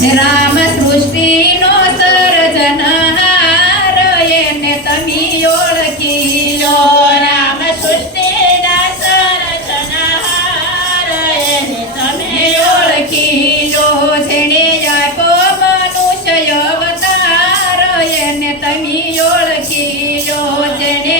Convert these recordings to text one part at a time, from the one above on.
રામ સૃષ્ટિનો સર્જનહાર એને તમે ઓળખી લો. રામ સૃષ્ટિના સર્જનહાર એને તમે ઓળખી લો. જેણે આપ્યો મનુષ્ય અવતાર એને તમે ઓળખી લો. જેણે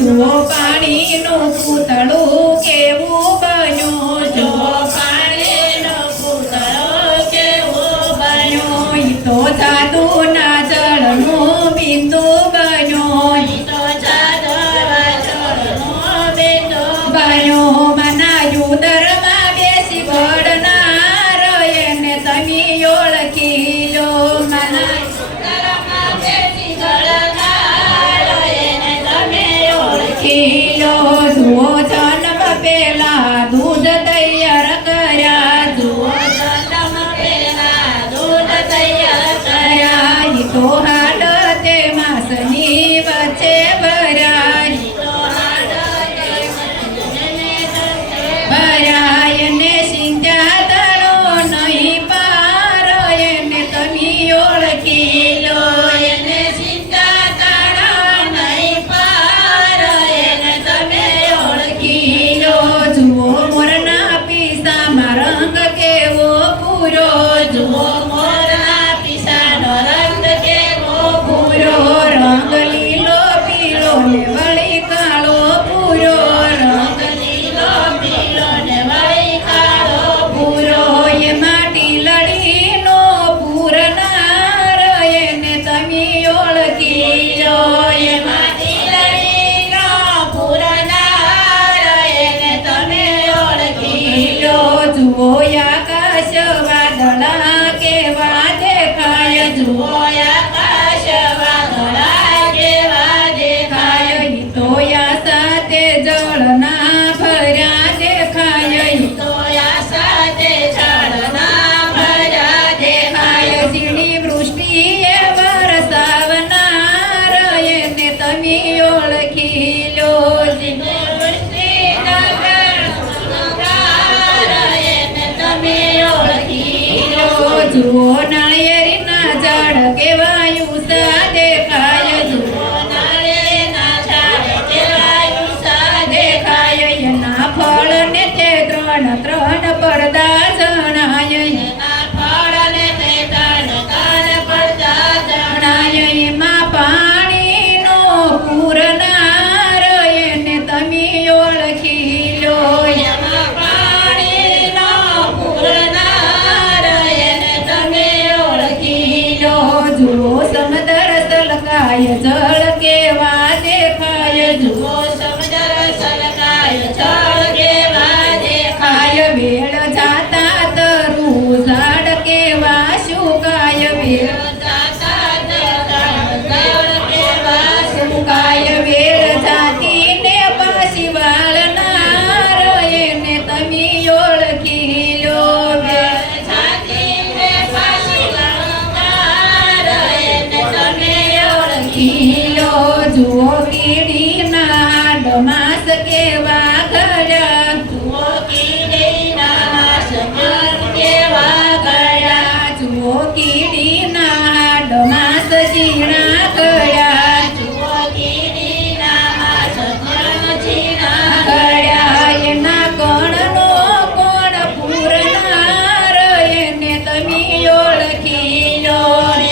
જુઓ પાણીનું પૂતળું કેવું બન્યું. જુઓ પાણીનું પૂતળું કેવું બન્યું. ઈ તો જાદુના જળનું બિંદુ બન્યું. ઈ તો જાદુના જળનું બિંદુ બન્યું. મનાયું દરમાં બેસી પડનાર એને તમે ઓળખી લો. જુઓ જન્મ પેલા દૂધ તૈયાર કર્યા. જુઓ જન્મ પેલા દૂધ તૈયાર કર્યા. ઈ તો હાડ તે માસની વચ્ચે ભર્યા. ભર્યા એને સિંધ્યા તળો નહીં પાર એને તમે ઓળખી લો. એને સીતા તાળા નહીં પાર એને તમે ઓળખી લો. જુઓ મોરના પીસામાં રંગ કેવો પૂરો. જુઓ મોરના પીસાનો રંગ કેવો પૂરો રંગ લીલો પીળો ને વળી કાળો પૂરો. રંગ લીલો પીળો ને વળી કાળો પૂરો એ માટી લડીનો પૂરનાર એને તમે ઓળખી લો. એમાં તિલડીનો પૂરનાર એને તમે ઓળખી લો. જુઓ આકાશ વાદળા કેવા દેખાય. જુઓ આકાશ વાદળા કેવા દેખાય. ઈ તો આ સાથે જળના ભર્યા દેખાય. ઈ તો આ સાથે જળના ભર્યા દેખાય. ઝીણી વૃષ્ટિએ વરસાવનાર એને તમે ઓળખી લો. વૃષ્ટિના વરસાવનાર એને તમે ઓળખી લો. જુઓ નાળિયેરીના ઝાડ કેવા ઊંચા દેખાય. જુઓ નાળિયેરના ઝાડ કેવા ઊંચા દેખાય. એના ફળ ને તે ત્રણ ત્રણ પડદા જણાય. એના ફળને તે ત્રણ ત્રણ પડદા જણાય. એમાં પાણીનો પૂરનાર એને તમે ઓળખી લો. એમાં પાણીનો પૂરનાર એને તમે ઓળખી લો. જુઓ સમુદ્ર સલકાય જળ કેવા દેખાય. જુઓ સમુદ્ર સલકાય જળ કેવા દેખાય. વેળ જાતા તરું ઝાડ કેવા સુકાય. વેળ સુકાય. વેળ જાતી ને પાછી વાળનાર એને તમે ઓળખી લો. લો. જુઓ કીડીના હાડ માંસ કેવા ઘડ્યા. જુઓ કીડીના માંસ કેવા ગળ્યા. જુઓ કીડીના હાડ માંસ ઝીણા ઘડ્યા. જુઓ કીડીના માંસ ઝીણા ઘડ્યા. એના કણનો કોણ પૂરનાર એને તમે ઓળખી લો.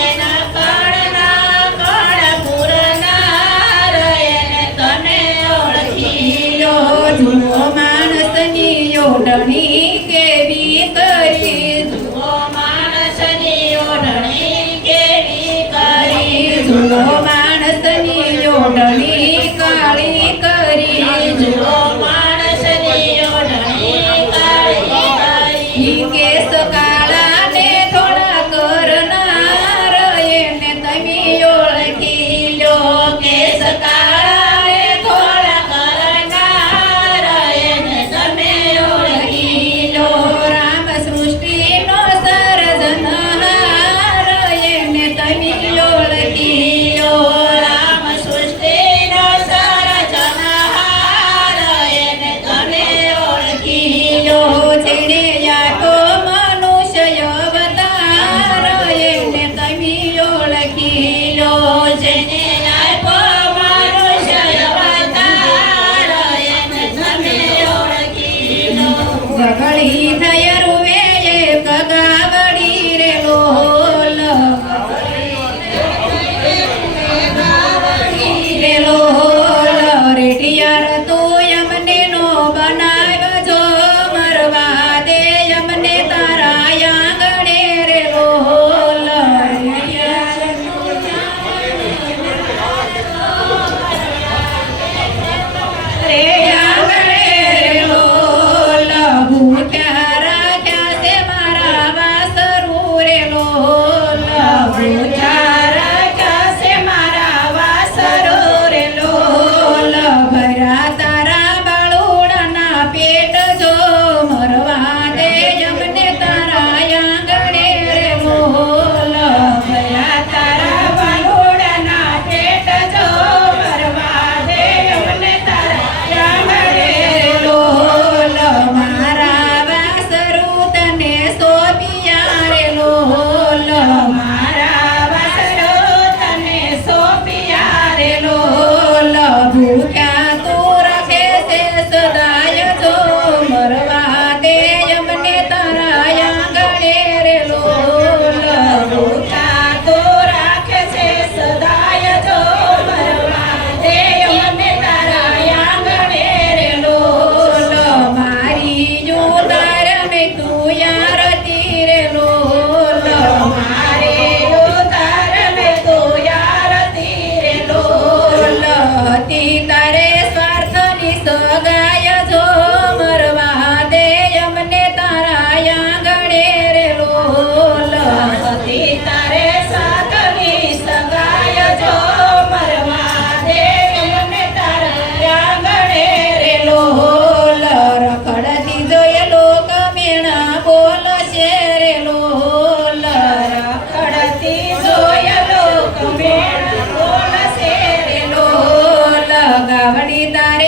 એના કણના કણ પૂરનાર એને તમે ઓળખી લો. જુઓ માણસની ઓઢણી કેવી કરી. જુઓ માણસની ઓઢણી કેવી કરી. જુઓ માણસની ઓઢણી કાળી કરી. જુઓ માણસની ઓઢણી કાળી કરી. કેસ કાળા ને થોડા કરનાર એને તમે ઓળખી લો. કેસ કાળા ને થોડા કરનાર એને તમે ઓળખી વનિતા